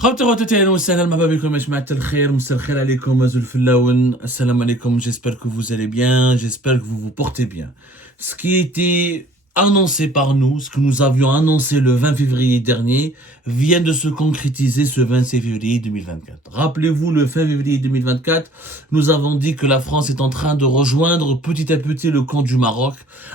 خاوتي خواتاتي اهلا وسهلا مرحبا بكم يا جماعة الخير مساء الخير عليكم زول الفلاون السلام عليكم j'espère que vous allez bien j'espère que vous vous portez bien ce qui était annoncé par nous ce que nous avions annoncé le 20 février dernier vient de se concrétiser ce 26 février 2024 rappelez-vous le 20 février 2024 nous avons dit que la France est en train de rejoindre petit à petit le camp du Maroc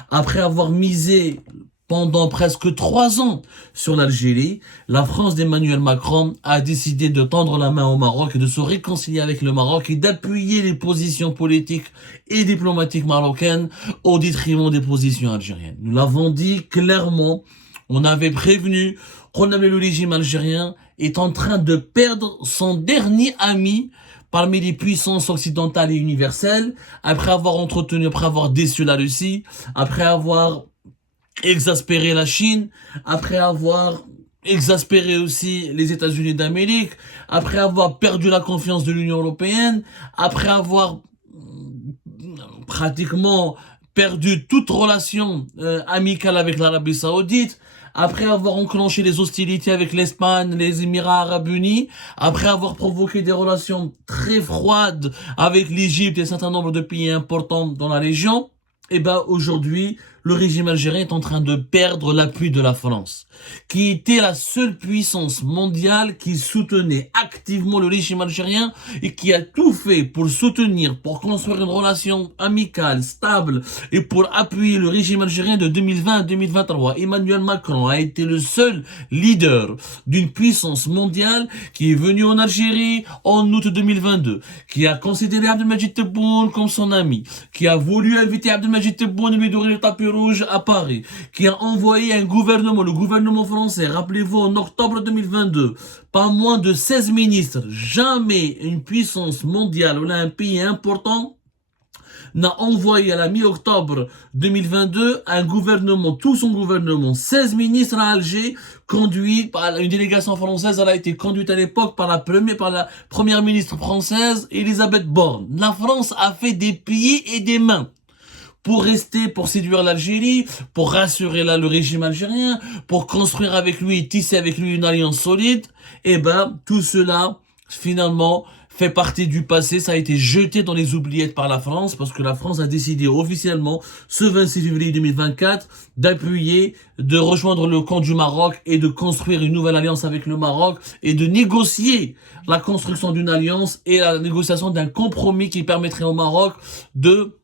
après avoir misé pendant presque 3 ans sur l'Algérie, la France d'Emmanuel Macron a décidé de tendre la main au Maroc et de se réconcilier avec le Maroc et d'appuyer les positions politiques et diplomatiques marocaines au détriment des positions algériennes. Nous l'avons dit clairement, on avait prévenu qu'on avait le régime algérien est en train de perdre son dernier ami parmi les puissances occidentales et universelles, après avoir déçu la Russie, après avoir exaspérer la Chine, après avoir exaspéré aussi les États-Unis d'Amérique, après avoir perdu la confiance de l'Union européenne, après avoir pratiquement perdu toute relation amicale avec l'Arabie Saoudite, après avoir enclenché les hostilités avec l'Espagne, les Émirats Arabes Unis, après avoir provoqué des relations très froides avec l'Égypte et un certain nombre de pays importants dans la région, et aujourd'hui, le régime algérien est en train de perdre l'appui de la France, qui était la seule puissance mondiale qui soutenait activement le régime algérien et qui a tout fait pour le soutenir, pour construire une relation amicale, stable et pour appuyer le régime algérien de 2020 à 2023. Emmanuel Macron a été le seul leader d'une puissance mondiale qui est venu en Algérie en août 2022, qui a considéré Abdelmadjid Tebboune comme son ami, qui a voulu inviter Abdelmadjid Tebboune et lui donner le tapis rouge à Paris, qui a envoyé un gouvernement, le gouvernement français, rappelez-vous, en octobre 2022, pas moins de 16 ministres. Jamais une puissance mondiale ou là un pays important n'a envoyé à la mi-octobre 2022 un gouvernement, tout son gouvernement, 16 ministres à Alger, conduit par une délégation française. Elle a été conduite à l'époque par la première ministre française, Elisabeth Borne. La France a fait des pieds et des mains pour séduire l'Algérie, pour rassurer le régime algérien, pour construire avec lui et tisser avec lui une alliance solide. Tout cela, finalement, fait partie du passé. Ça a été jeté dans les oubliettes par la France parce que la France a décidé officiellement, ce 26 février 2024, de rejoindre le camp du Maroc et de construire une nouvelle alliance avec le Maroc et de négocier la construction d'une alliance et la négociation d'un compromis qui permettrait au Maroc de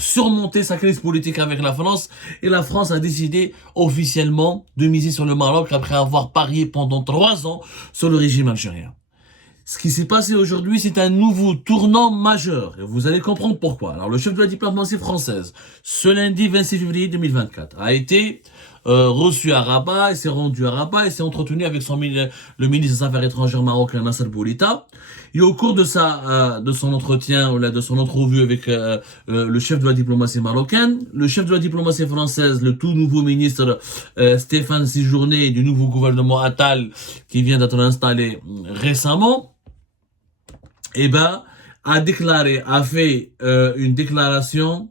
surmonter sa crise politique avec la France, et la France a décidé officiellement de miser sur le Maroc après avoir parié pendant 3 ans sur le régime algérien. Ce qui s'est passé aujourd'hui, c'est un nouveau tournant majeur, et vous allez comprendre pourquoi. Alors, le chef de la diplomatie française, ce lundi 26 février 2024, a été reçu à Rabat, il s'est rendu à Rabat, et s'est entretenu avec le ministre des Affaires étrangères marocain, Nasser Bourita. Et au cours de son entretien, ou de son entrevue avec le chef de la diplomatie marocaine, le chef de la diplomatie française, le tout nouveau ministre Stéphane Séjourné du nouveau gouvernement Attal qui vient d'être installé récemment, a fait une déclaration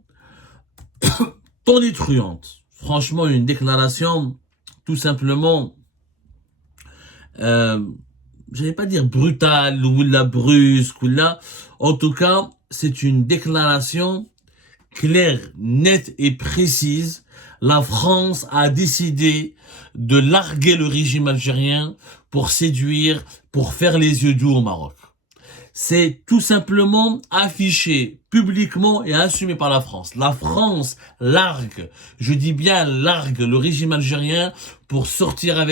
tonitruante. Franchement, une déclaration tout simplement, je vais pas dire brutale ou la brusque ou là. En tout cas, c'est une déclaration claire, nette et précise. La France a décidé de larguer le régime algérien pour séduire, pour faire les yeux doux au Maroc. C'est tout simplement affiché publiquement et assumé par la France. La France largue, je dis bien largue, le régime algérien pour sortir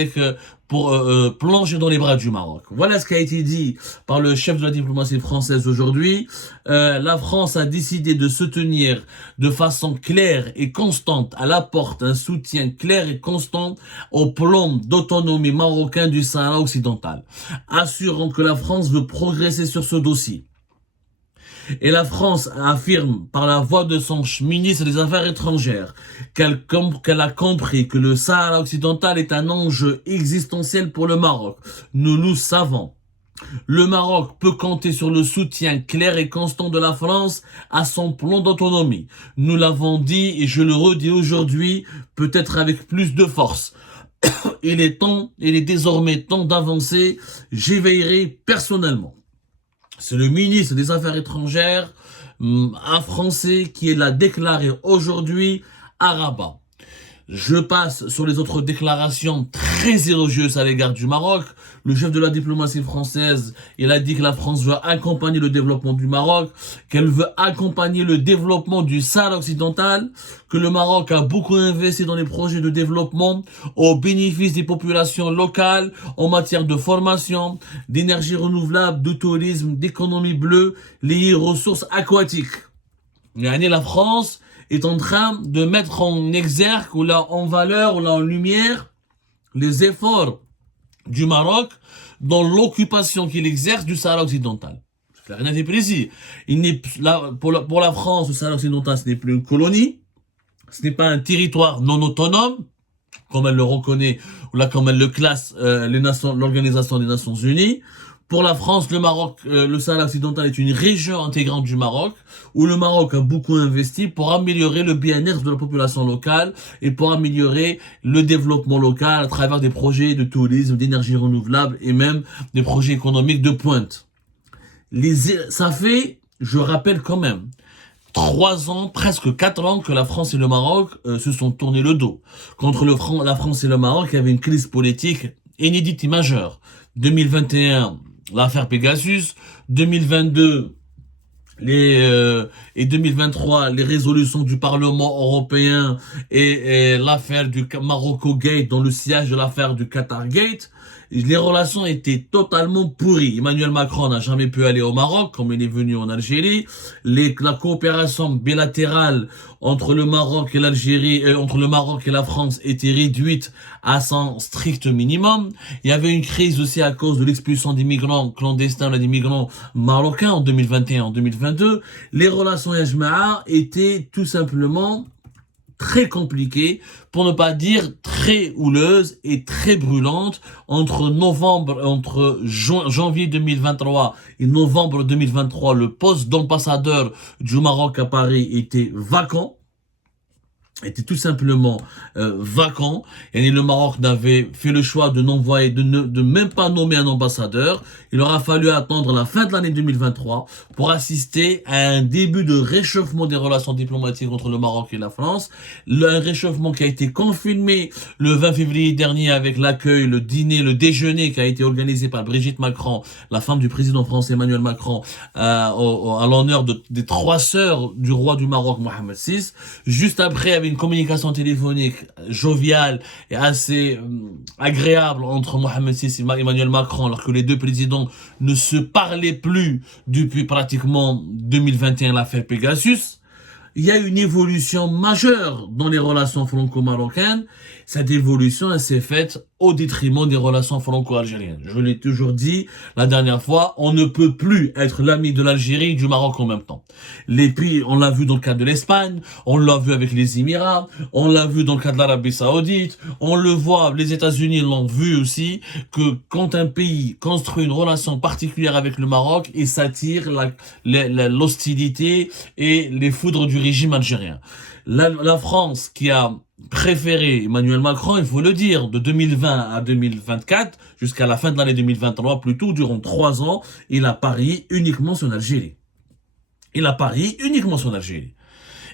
pour plonger dans les bras du Maroc. Voilà ce qui a été dit par le chef de la diplomatie française aujourd'hui. La France a décidé de soutenir de façon claire et constante, elle apporte un soutien clair et constant au plan d'autonomie marocain du Sahara occidental, assurant que la France veut progresser sur ce dossier. Et la France affirme par la voix de son ministre des Affaires étrangères qu'elle a compris que le Sahara occidental est un enjeu existentiel pour le Maroc. Nous le savons. Le Maroc peut compter sur le soutien clair et constant de la France à son plan d'autonomie. Nous l'avons dit et je le redis aujourd'hui, peut-être avec plus de force. il est désormais temps d'avancer. J'y veillerai personnellement. C'est le ministre des Affaires étrangères, un Français, qui l'a déclaré aujourd'hui à Rabat. Je passe sur les autres déclarations très élogieuses à l'égard du Maroc. Le chef de la diplomatie française, il a dit que la France veut accompagner le développement du Maroc, qu'elle veut accompagner le développement du Sahara occidental, que le Maroc a beaucoup investi dans les projets de développement au bénéfice des populations locales en matière de formation, d'énergie renouvelable, de tourisme, d'économie bleue, liée aux ressources aquatiques. La France est en train de mettre en exergue ou là en valeur ou là en lumière les efforts du Maroc dans l'occupation qu'il exerce du Sahara occidental. C'est rien de précis. Pour la France, le Sahara occidental, ce n'est plus une colonie, ce n'est pas un territoire non autonome, comme elle le reconnaît ou là comme elle le classe l'Organisation des Nations Unies. Pour la France, le Maroc, le Sahara occidental est une région intégrante du Maroc, où le Maroc a beaucoup investi pour améliorer le bien-être de la population locale et pour améliorer le développement local à travers des projets de tourisme, d'énergie renouvelable et même des projets économiques de pointe. Ça fait, je rappelle quand même, 3 ans, presque 4 ans que la France et le Maroc se sont tournés le dos. Contre la France et le Maroc, il y avait une crise politique inédite et majeure. 2021, l'affaire Pegasus, 2022 et 2023, les résolutions du Parlement européen et l'affaire du Marocco Gate dans le sillage de l'affaire du Qatar Gate. Les relations étaient totalement pourries. Emmanuel Macron n'a jamais pu aller au Maroc, comme il est venu en Algérie. La coopération bilatérale entre le Maroc et l'Algérie, entre le Maroc et la France était réduite à son strict minimum. Il y avait une crise aussi à cause de l'expulsion des migrants clandestins, des migrants marocains en 2021 et en 2022. Les relations Yajma'a étaient tout simplement très compliquée, pour ne pas dire très houleuse et très brûlante entre janvier 2023 et novembre 2023. Le poste d'ambassadeur du Maroc à Paris était vacant. Était tout simplement vacant, et le Maroc n'avait fait le choix de même pas nommer un ambassadeur. Il aura fallu attendre la fin de l'année 2023 pour assister à un début de réchauffement des relations diplomatiques entre le Maroc et la France. Un réchauffement qui a été confirmé le 20 février dernier avec l'accueil, le déjeuner qui a été organisé par Brigitte Macron, la femme du président français Emmanuel Macron, à l'honneur des 3 sœurs du roi du Maroc, Mohamed VI. Juste après, une communication téléphonique joviale et assez agréable entre Mohamed VI et Emmanuel Macron, alors que les deux présidents ne se parlaient plus depuis pratiquement 2021, l'affaire Pegasus. Il y a une évolution majeure dans les relations franco-marocaines. Cette évolution, elle s'est faite au détriment des relations franco-algériennes. Je l'ai toujours dit la dernière fois, on ne peut plus être l'ami de l'Algérie et du Maroc en même temps. Les pays, on l'a vu dans le cas de l'Espagne, on l'a vu avec les Émirats, on l'a vu dans le cas de l'Arabie Saoudite, on le voit, les États-Unis l'ont vu aussi, que quand un pays construit une relation particulière avec le Maroc, il s'attire l'hostilité et les foudres du régime algérien. La France, qui a préféré Emmanuel Macron, il faut le dire, de 2020 à 2024, jusqu'à la fin de l'année 2023, plutôt durant 3 ans, il a parié uniquement sur l'Algérie. Il a parié uniquement sur l'Algérie.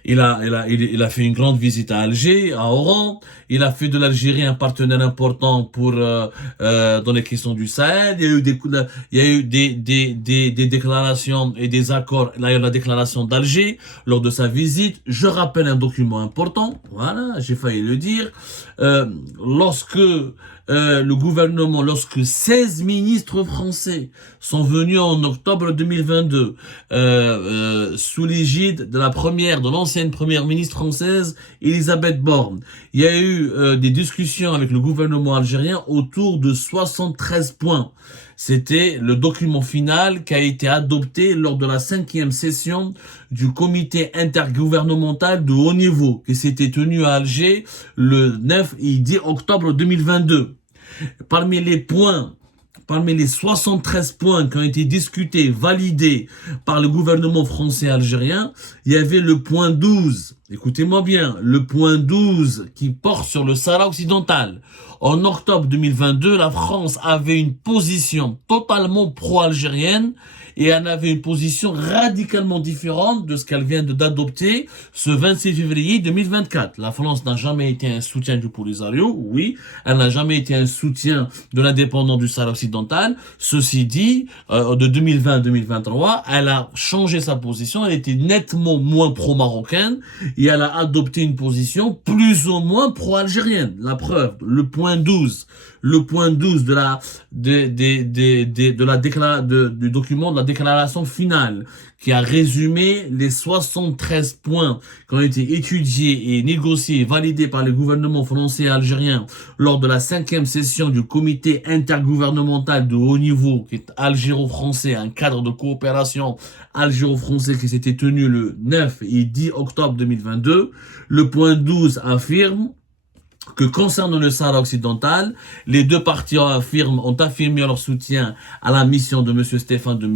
Il a fait une grande visite à Alger, à Oran. Il a fait de l'Algérie un partenaire important pour dans les questions du Sahel. Il y a eu des déclarations et des accords. Là, il y a la déclaration d'Alger lors de sa visite. Je rappelle un document important. Voilà, j'ai failli le dire. Lorsque 16 ministres français sont venus en octobre 2022 sous l'égide de l'ancienne première ministre française Elisabeth Borne, il y a eu des discussions avec le gouvernement algérien autour de 73 points. C'était le document final qui a été adopté lors de la 5e session du comité intergouvernemental de haut niveau qui s'était tenu à Alger le 9 et 10 octobre 2022. Parmi les 73 points qui ont été discutés, validés par le gouvernement français et algérien, il y avait le point 12 écoutez-moi bien, le point 12 qui porte sur le Sahara occidental. En octobre 2022, la France avait une position totalement pro-algérienne et elle avait une position radicalement différente de ce qu'elle vient d'adopter ce 26 février 2024. La France n'a jamais été un soutien du Polisario, oui, elle n'a jamais été un soutien de l'indépendance du Sahara occidental. Ceci dit, de 2020 à 2023, elle a changé sa position, elle était nettement moins pro-marocaine et elle a adopté une position plus ou moins pro-algérienne. La preuve, le point 12 de du document de la déclaration finale qui a résumé les 73 points qui ont été étudiés et négociés et validés par les gouvernements français et algériens lors de la 5e session du comité intergouvernemental de haut niveau qui est algéro-français, un cadre de coopération algéro-français qui s'était tenu le 9 et 10 octobre 2022. Le point 12 affirme que concernant le Sahara occidental, les deux parties ont affirmé leur soutien à la mission de M. Stéphane de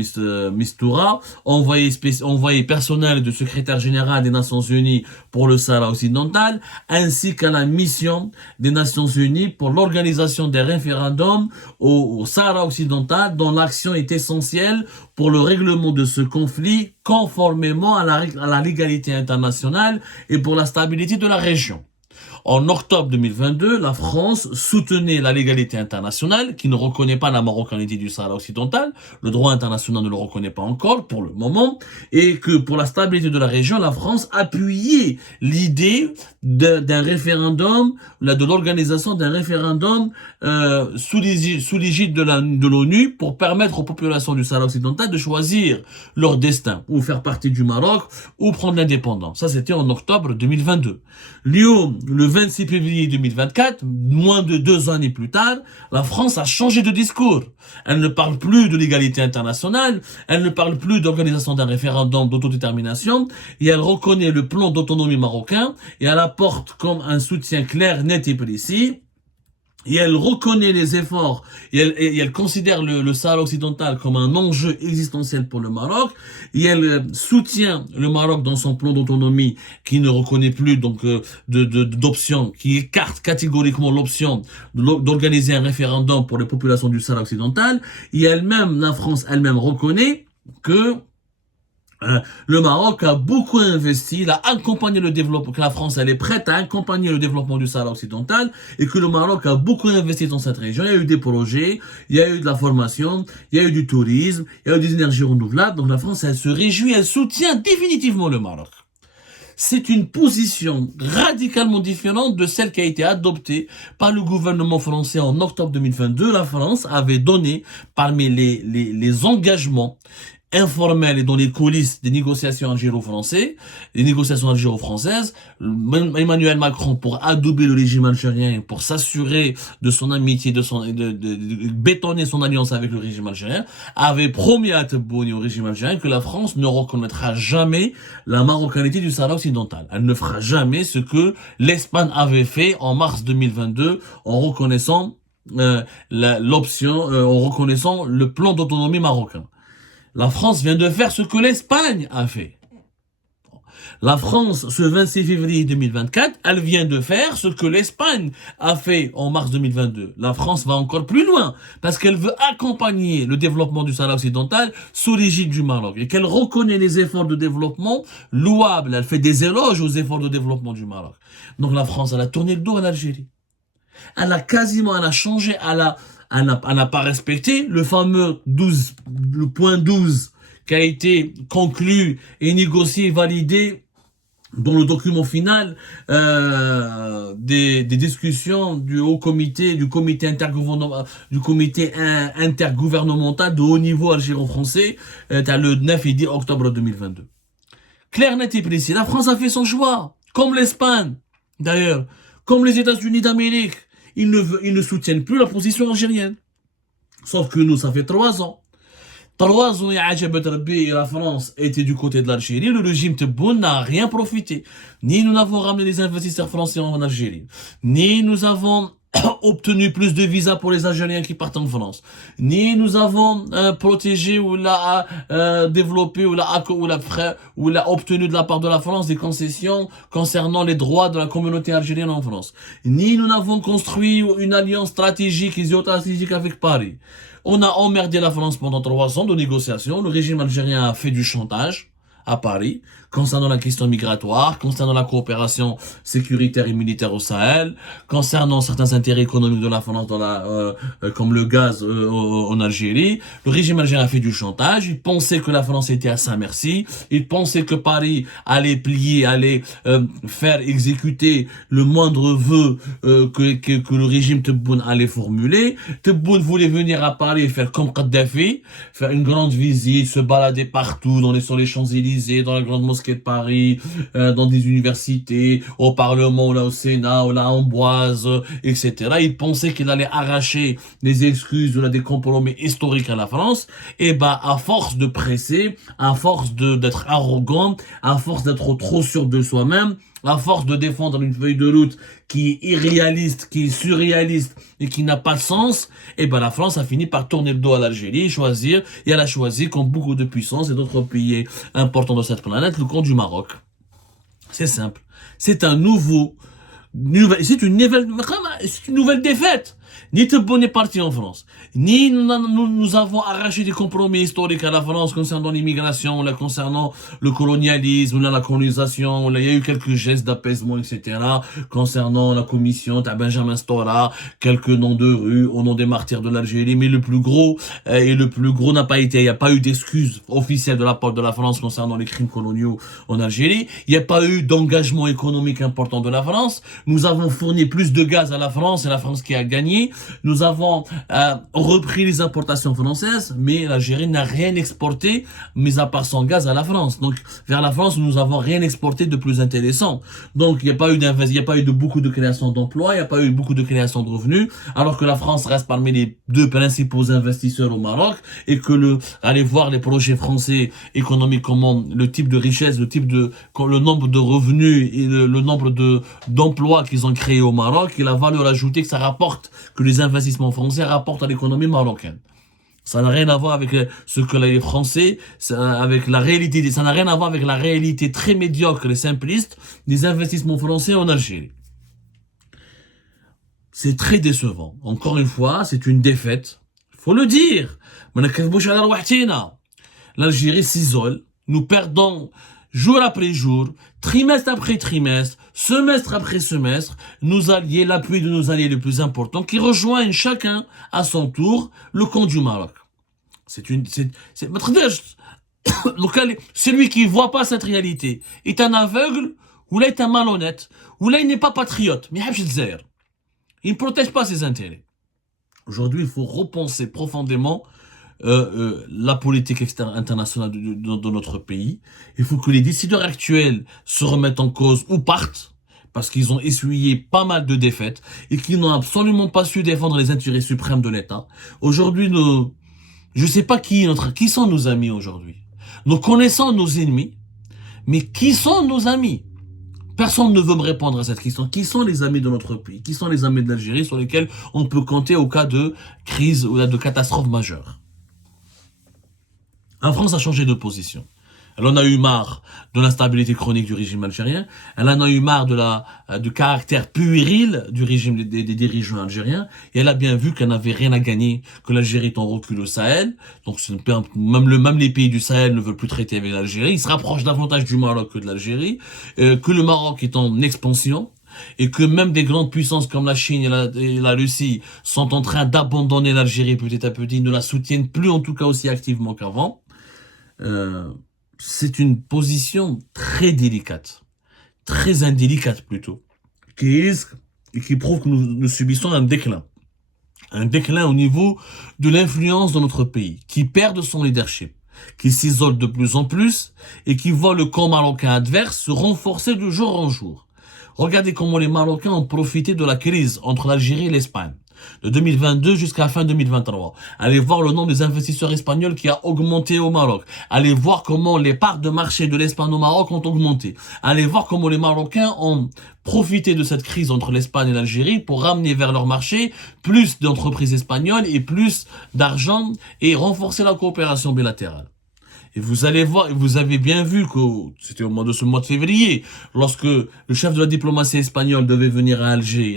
Mistura, envoyé personnel du secrétaire général des Nations Unies pour le Sahara occidental, ainsi qu'à la mission des Nations Unies pour l'organisation des référendums au Sahara occidental, dont l'action est essentielle pour le règlement de ce conflit, conformément à la légalité internationale et pour la stabilité de la région. En octobre 2022, la France soutenait la légalité internationale qui ne reconnaît pas la marocanité du Sahara occidental. Le droit international ne le reconnaît pas encore pour le moment. Et que pour la stabilité de la région, la France appuyait l'idée d'un référendum, de l'organisation d'un référendum sous l'égide de l'ONU pour permettre aux populations du Sahara occidental de choisir leur destin, ou faire partie du Maroc, ou prendre l'indépendance. Ça, c'était en octobre 2022. Lyon, le 26 février 2024, moins de 2 années plus tard, la France a changé de discours. Elle ne parle plus de l'égalité internationale, elle ne parle plus d'organisation d'un référendum d'autodétermination, et elle reconnaît le plan d'autonomie marocain, et elle apporte comme un soutien clair, net et précis. Et elle reconnaît les efforts, et elle considère le Sahara occidental comme un enjeu existentiel pour le Maroc, et elle soutient le Maroc dans son plan d'autonomie qui ne reconnaît plus donc d'option, qui écarte catégoriquement l'option d'organiser un référendum pour les populations du Sahara occidental, et elle-même, la France elle-même reconnaît que le Maroc a beaucoup investi, il a accompagné le développement, que la France elle est prête à accompagner le développement du Sahara occidental et que le Maroc a beaucoup investi dans cette région. Il y a eu des projets, il y a eu de la formation, il y a eu du tourisme, il y a eu des énergies renouvelables. Donc la France elle se réjouit, elle soutient définitivement le Maroc. C'est une position radicalement différente de celle qui a été adoptée par le gouvernement français en octobre 2022. La France avait donné parmi les engagements informel et dans les coulisses des négociations algéro-françaises, Emmanuel Macron, pour adouber le régime algérien, pour s'assurer de son amitié, de bétonner son alliance avec le régime algérien, avait promis à Tebboune et au régime algérien que la France ne reconnaîtra jamais la marocanité du Sahara occidental. Elle ne fera jamais ce que l'Espagne avait fait en mars 2022 en reconnaissant en reconnaissant le plan d'autonomie marocain. La France vient de faire ce que l'Espagne a fait. La France, ce 26 février 2024, elle vient de faire ce que l'Espagne a fait en mars 2022. La France va encore plus loin, parce qu'elle veut accompagner le développement du Sahara occidental sous l'égide du Maroc, et qu'elle reconnaît les efforts de développement louables. Elle fait des éloges aux efforts de développement du Maroc. Donc la France, elle a tourné le dos à l'Algérie. Elle a changé, elle n'a pas respecté le fameux le point 12 qui a été conclu et négocié et validé dans le document final des discussions du haut comité, du comité intergouvernemental de haut niveau algéro-français, le 9 et 10 octobre 2022. Clair, net et précis. La France a fait son choix, comme l'Espagne, d'ailleurs, comme les États-Unis d'Amérique. Ils ne soutiennent plus la position algérienne. Sauf que nous, ça fait 3 ans. 3 ans, et la France était du côté de l'Algérie. Le régime Tebboune n'a rien profité. Ni nous n'avons ramené les investisseurs français en Algérie, ni nous avons obtenu plus de visas pour les Algériens qui partent en France, ni nous avons protégé ou développé ou l'a obtenu de la part de la France des concessions concernant les droits de la communauté algérienne en France, ni nous n'avons construit une alliance stratégique et géostratégique avec Paris. On a emmerdé la France pendant 3 ans de négociations. Le régime algérien a fait du chantage à Paris, concernant la question migratoire, concernant la coopération sécuritaire et militaire au Sahel, concernant certains intérêts économiques de la France comme le gaz en Algérie. Le régime algérien a fait du chantage. Il pensait que la France était à sa merci. Il pensait que Paris allait plier, allait faire exécuter le moindre vœu que le régime Tebboune allait formuler. Tebboune voulait venir à Paris faire comme Kadhafi, faire une grande visite, se balader partout sur les Champs-Élysées, dans la grande mosquée de Paris, dans des universités, au Parlement, là au Sénat, là à Amboise, etc. Il pensait qu'il allait arracher des excuses ou des compromis historiques à la France. Et à force de presser, à force d'être arrogant, à force d'être trop sûr de soi-même, à force de défendre une feuille de route qui est irréaliste, qui est surréaliste et qui n'a pas de sens, la France a fini par tourner le dos à l'Algérie et elle a choisi, comme beaucoup de puissances et d'autres pays importants de cette planète, le camp du Maroc. C'est simple. C'est une nouvelle défaite. Ni Tebboune n'est parti en France, ni nous avons arraché des compromis historiques à la France concernant l'immigration, concernant le colonialisme, la colonisation, il y a eu quelques gestes d'apaisement, etc. Concernant la commission, Benjamin Stora, quelques noms de rues au nom des martyrs de l'Algérie, mais le plus gros n'a pas été, il n'y a pas eu d'excuses officielles de la part de la France concernant les crimes coloniaux en Algérie, il n'y a pas eu d'engagement économique important de la France, nous avons fourni plus de gaz à la France, c'est la France qui a gagné. Nous avons repris les importations françaises, mais l'Algérie n'a rien exporté, mis à part son gaz à la France. Donc, vers la France, nous n'avons rien exporté de plus intéressant. Donc, il n'y a pas eu de beaucoup de création d'emplois, il n'y a pas eu beaucoup de création de revenus, alors que la France reste parmi les 2 principaux investisseurs au Maroc, et que allez voir les projets français économiques, comment le type de richesse, le nombre de revenus et le nombre d'emplois qu'ils ont créés au Maroc, et la valeur ajoutée que ça rapporte, que les investissements français rapportent à l'économie marocaine. Ça n'a rien à voir avec ce que les Français, avec la réalité, ça n'a rien à voir avec la réalité très médiocre et simpliste des investissements français en Algérie. C'est très décevant. Encore une fois, c'est une défaite. Faut le dire. L'Algérie s'isole. Nous perdons jour après jour, trimestre après trimestre, semestre après semestre, l'appui de nos alliés les plus importants qui rejoignent chacun à son tour le camp du Maroc. Donc, celui qui voit pas cette réalité est un aveugle, ou là est un malhonnête, ou là il n'est pas patriote, mais il ne protège pas ses intérêts. Aujourd'hui, il faut repenser profondément la politique internationale de notre pays. Il faut que les décideurs actuels se remettent en cause ou partent, parce qu'ils ont essuyé pas mal de défaites et qu'ils n'ont absolument pas su défendre les intérêts suprêmes de l'État. Aujourd'hui, je sais pas qui sont nos amis aujourd'hui. Nous connaissons nos ennemis, mais qui sont nos amis? Personne ne veut me répondre à cette question. Qui sont les amis de notre pays? Qui sont les amis de l'Algérie sur lesquels on peut compter au cas de crise ou de catastrophe majeure? La France a changé de position. Elle en a eu marre de l'instabilité chronique du régime algérien. Elle en a eu marre du caractère puéril du régime des dirigeants algériens. Et elle a bien vu qu'elle n'avait rien à gagner, que l'Algérie est en recul au Sahel. Donc même les pays du Sahel ne veulent plus traiter avec l'Algérie. Ils se rapprochent davantage du Maroc que de l'Algérie. Que le Maroc est en expansion. Et que même des grandes puissances comme la Chine et la Russie sont en train d'abandonner l'Algérie petit à petit, ne la soutiennent plus en tout cas aussi activement qu'avant. C'est une position très délicate, très indélicate plutôt, qui prouve que nous subissons un déclin au niveau de l'influence dans notre pays, qui perd de son leadership, qui s'isole de plus en plus et qui voit le camp marocain adverse se renforcer de jour en jour. Regardez comment les Marocains ont profité de la crise entre l'Algérie et l'Espagne. de 2022 jusqu'à fin 2023. Allez voir le nombre des investisseurs espagnols qui a augmenté au Maroc. Allez voir comment les parts de marché de l'Espagne au Maroc ont augmenté. Allez voir comment les Marocains ont profité de cette crise entre l'Espagne et l'Algérie pour ramener vers leur marché plus d'entreprises espagnoles et plus d'argent et renforcer la coopération bilatérale. Et vous allez voir, vous avez bien vu que c'était au mois de ce mois de février, lorsque le chef de la diplomatie espagnole devait venir à Alger,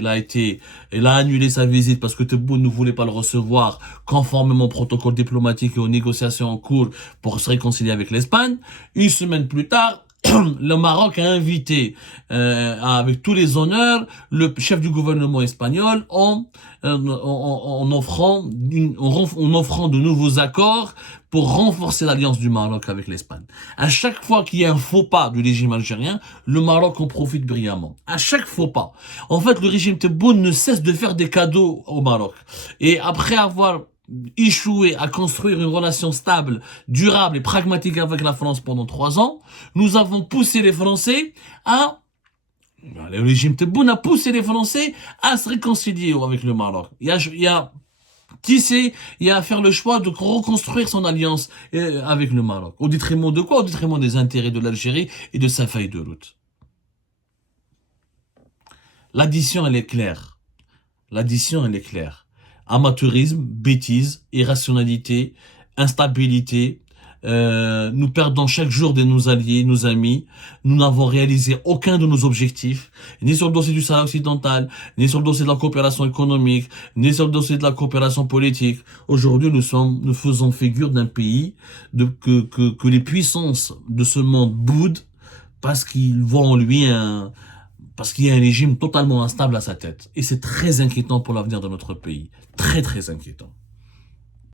il a annulé sa visite parce que Tebboune ne voulait pas le recevoir conformément au protocole diplomatique et aux négociations en cours pour se réconcilier avec l'Espagne. Une semaine plus tard, le Maroc a invité, avec tous les honneurs, le chef du gouvernement espagnol en offrant de nouveaux accords pour renforcer l'alliance du Maroc avec l'Espagne. À chaque fois qu'il y a un faux pas du régime algérien, le Maroc en profite brillamment. À chaque faux pas. En fait, le régime Tebboune ne cesse de faire des cadeaux au Maroc. Et après avoir échoué à construire une relation stable, durable et pragmatique avec la France pendant 3 ans, nous avons poussé les Français le régime Tebboune a poussé les Français à se réconcilier avec le Maroc. Il y a à faire le choix de reconstruire son alliance avec le Maroc. Au détriment de quoi? Au détriment des intérêts de l'Algérie et de sa feuille de route. L'addition, elle est claire. Amateurisme, bêtise, irrationalité, instabilité. Nous perdons chaque jour de nos alliés, nos amis. Nous n'avons réalisé aucun de nos objectifs, ni sur le dossier du Sahara occidental, ni sur le dossier de la coopération économique, ni sur le dossier de la coopération politique. Aujourd'hui, nous faisons figure d'un pays que les puissances de ce monde boudent parce qu'ils voient en lui parce qu'il y a un régime totalement instable à sa tête. Et c'est très inquiétant pour l'avenir de notre pays. Très, très inquiétant.